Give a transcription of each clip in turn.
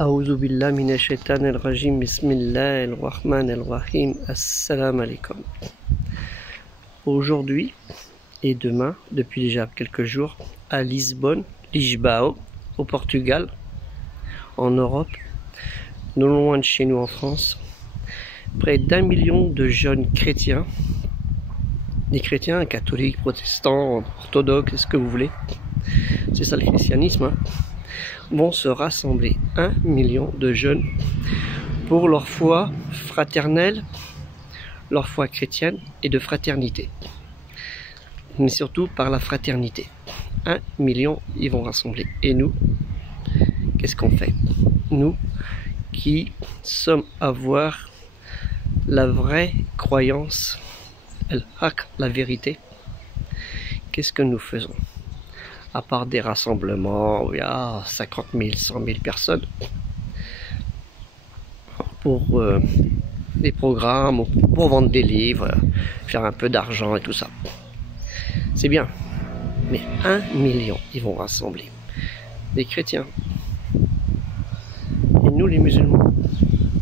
A'udhu billah minash shaitanir rajim, bismillahir rahmanir rahim, assalamu alaikum. Aujourd'hui et demain, depuis déjà quelques jours, à Lisbonne, Lisboa, au Portugal, en Europe, non loin de chez nous en France, près d'1 million de jeunes chrétiens, des chrétiens catholiques, protestants, orthodoxes, ce que vous voulez, c'est ça le christianisme, hein, vont se rassembler. 1 million de jeunes pour leur foi fraternelle, leur foi chrétienne et de fraternité, mais surtout par la fraternité. 1 million ils vont rassembler. Et nous, qu'est-ce qu'on fait? Nous qui sommes à voir la vraie croyance, al-haq, la vérité, qu'est-ce que nous faisons? À part des rassemblements où il y a 50 000, 100 000 personnes pour des programmes, pour vendre des livres, faire un peu d'argent et tout ça. C'est bien, mais 1 million ils vont rassembler. Les chrétiens et nous les musulmans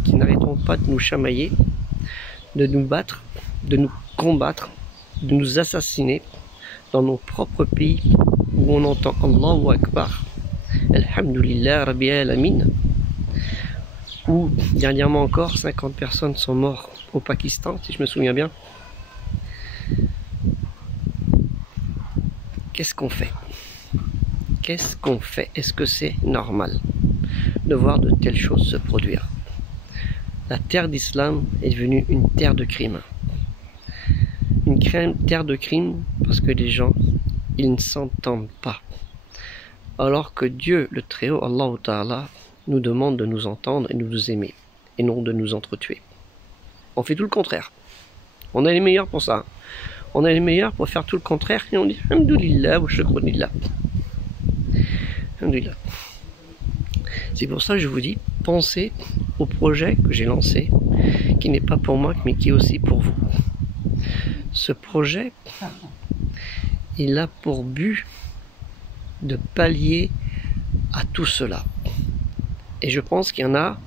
qui n'arrêtons pas de nous chamailler, de nous battre, de nous combattre, de nous assassiner dans nos propres pays où on entend Allahu Akbar, Alhamdulillah Rabbil Alamin, où dernièrement encore 50 personnes sont mortes au Pakistan, si je me souviens bien. Qu'est-ce qu'on fait? Qu'est-ce qu'on fait? Est-ce que c'est normal de voir de telles choses se produire? La terre d'islam est devenue une terre de crime. Une terre de crime parce que les gens, ils ne s'entendent pas. Alors que Dieu, le Très-Haut, Allah Ta'ala, nous demande de nous entendre et de nous aimer, et non de nous entretuer. On fait tout le contraire. On est les meilleurs pour ça. On est les meilleurs pour faire tout le contraire, et on dit Alhamdulillah wa shukranillah. Alhamdulillah. C'est pour ça que je vous dis, pensez au projet que j'ai lancé, qui n'est pas pour moi, mais qui est aussi pour vous. Ce projet, il a pour but de pallier à tout cela. Et je pense qu'il y en a,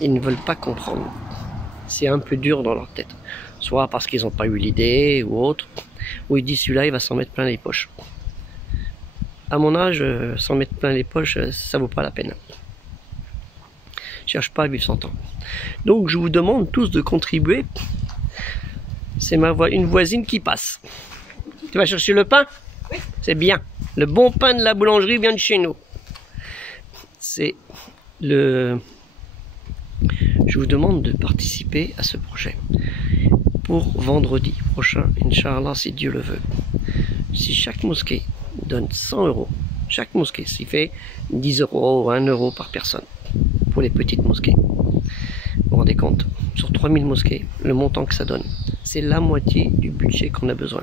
ils ne veulent pas comprendre. C'est un peu dur dans leur tête. Soit parce qu'ils n'ont pas eu l'idée ou autre, ou ils disent celui-là, il va s'en mettre plein les poches. À mon âge, s'en mettre plein les poches, ça vaut pas la peine. Je cherche pas à vivre 100 ans. Donc je vous demande tous de contribuer. C'est une voisine qui passe. Tu vas chercher le pain? Oui. C'est bien. Le bon pain de la boulangerie vient de chez nous. Je vous demande de participer à ce projet pour vendredi prochain, Inch'Allah, si Dieu le veut. Si chaque mosquée donne 100 €, chaque mosquée, s'il fait 10 € ou 1 € par personne pour les petites mosquées. Vous vous rendez compte? Sur 3000 mosquées, le montant que ça donne, c'est la moitié du budget qu'on a besoin.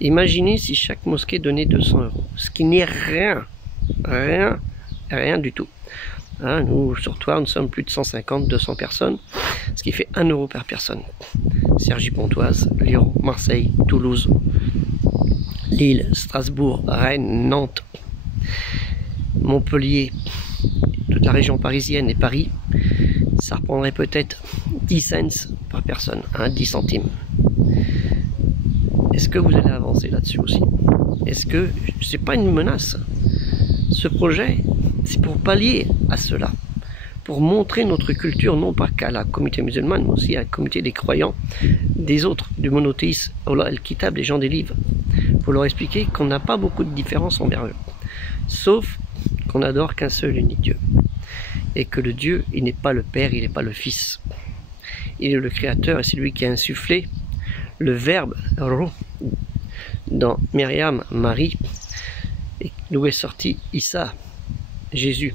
Imaginez si chaque mosquée donnait 200 €, ce qui n'est rien, rien du tout. Hein, nous, sur toi, nous sommes plus de 150, 200 personnes, ce qui fait 1 € par personne. Cergy-Pontoise, Lyon, Marseille, Toulouse, Lille, Strasbourg, Rennes, Nantes, Montpellier, toute la région parisienne et Paris, ça reprendrait peut-être 10 cents par personne, hein, 10 centimes. Est-ce que vous allez avancer là-dessus aussi? Est-ce que c'est pas une menace? Ce projet, c'est pour pallier à cela, pour montrer notre culture, non pas qu'à la communauté musulmane, mais aussi à la communauté des croyants, des autres, du monothéisme, al-Kitab, les gens des livres, pour leur expliquer qu'on n'a pas beaucoup de différence envers eux, sauf qu'on adore qu'un seul unique Dieu, et que le Dieu, il n'est pas le Père, il n'est pas le Fils, il est le Créateur, et c'est lui qui a insufflé le verbe Ruh dans Myriam, Marie, et d'où est sorti Issa, Jésus,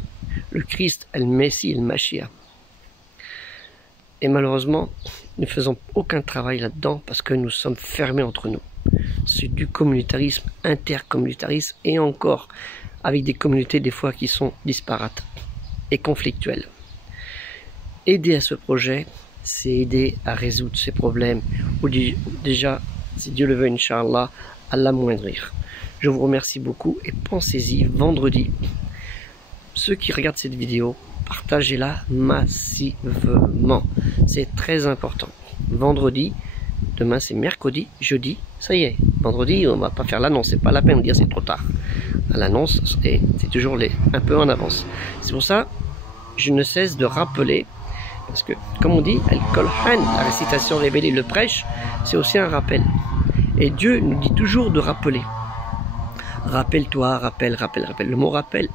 le Christ, le Messie, le Mashiach. Et malheureusement, nous ne faisons aucun travail là-dedans parce que nous sommes fermés entre nous. C'est du communautarisme, intercommunautarisme, et encore avec des communautés des fois qui sont disparates et conflictuelles. Aider à ce projet, c'est aider à résoudre ces problèmes, ou déjà, si Dieu le veut, Inch'Allah, à l'amoindrir. Je vous remercie beaucoup et pensez-y vendredi. ceux qui regardent cette vidéo, partagez-la massivement. C'est très important. Vendredi, demain c'est mercredi, jeudi, ça y est. Vendredi, on va pas faire l'annonce, c'est pas la peine de dire c'est trop tard. L'annonce, c'est toujours un peu en avance. C'est pour ça, je ne cesse de rappeler, parce que, comme on dit, la récitation révélée, le prêche, c'est aussi un rappel. Et Dieu nous dit toujours de rappeler. Rappelle-toi, rappelle. Le mot rappel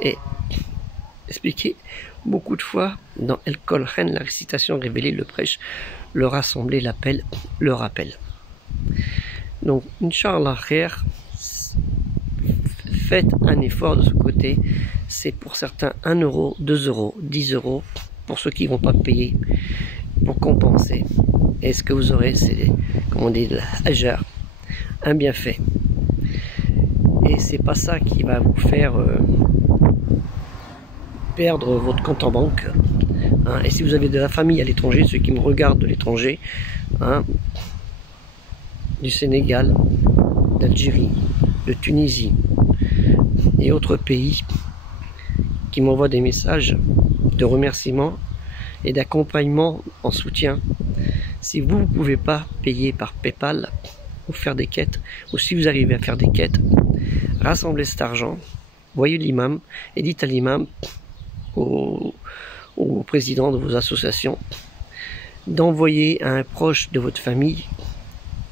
est expliqué beaucoup de fois dans El Kolchen, la récitation révélée, le prêche, le rassembler, l'appel, le rappel. Donc, Inch'Allah, khair, faites un effort de ce côté. C'est pour certains 1 euro, 2 euros, 10 euros, pour ceux qui ne vont pas payer, pour compenser. Et ce que vous aurez, c'est, comme on dit, un bienfait. Et c'est pas ça qui va vous faire perdre votre compte en banque. Hein. Et si vous avez de la famille à l'étranger, ceux qui me regardent de l'étranger, hein, du Sénégal, d'Algérie, de Tunisie et autres pays qui m'envoient des messages de remerciement et d'accompagnement en soutien. Si vous ne pouvez pas payer par PayPal ou faire des quêtes, ou si vous arrivez à faire des quêtes, rassemblez cet argent, voyez l'imam et dites à l'imam, au président de vos associations, d'envoyer à un proche de votre famille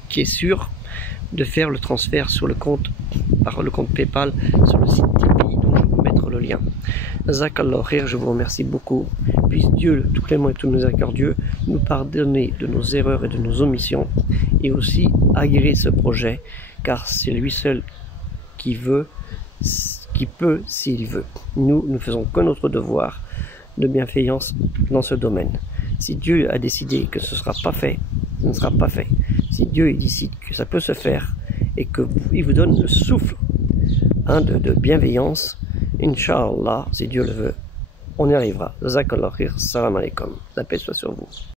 qui est sûr de faire le transfert sur le compte, par le compte PayPal sur le site Tipeee, dont je vais vous mettre le lien. Jazakallah khair, je vous remercie beaucoup. Puisse Dieu, le tout clément et tout miséricordieux, nous pardonner de nos erreurs et de nos omissions, et aussi agréer ce projet, car c'est lui seul qui veut, qui peut s'il veut. Nous ne faisons que notre devoir de bienveillance dans ce domaine. Si Dieu a décidé que ce ne sera pas fait, ce ne sera pas fait. Si Dieu décide que ça peut se faire et qu'il vous donne le souffle de bienveillance, Inch'Allah, si Dieu le veut, on y arrivera. Jazakallah khair, salam alaikum. La paix soit sur vous.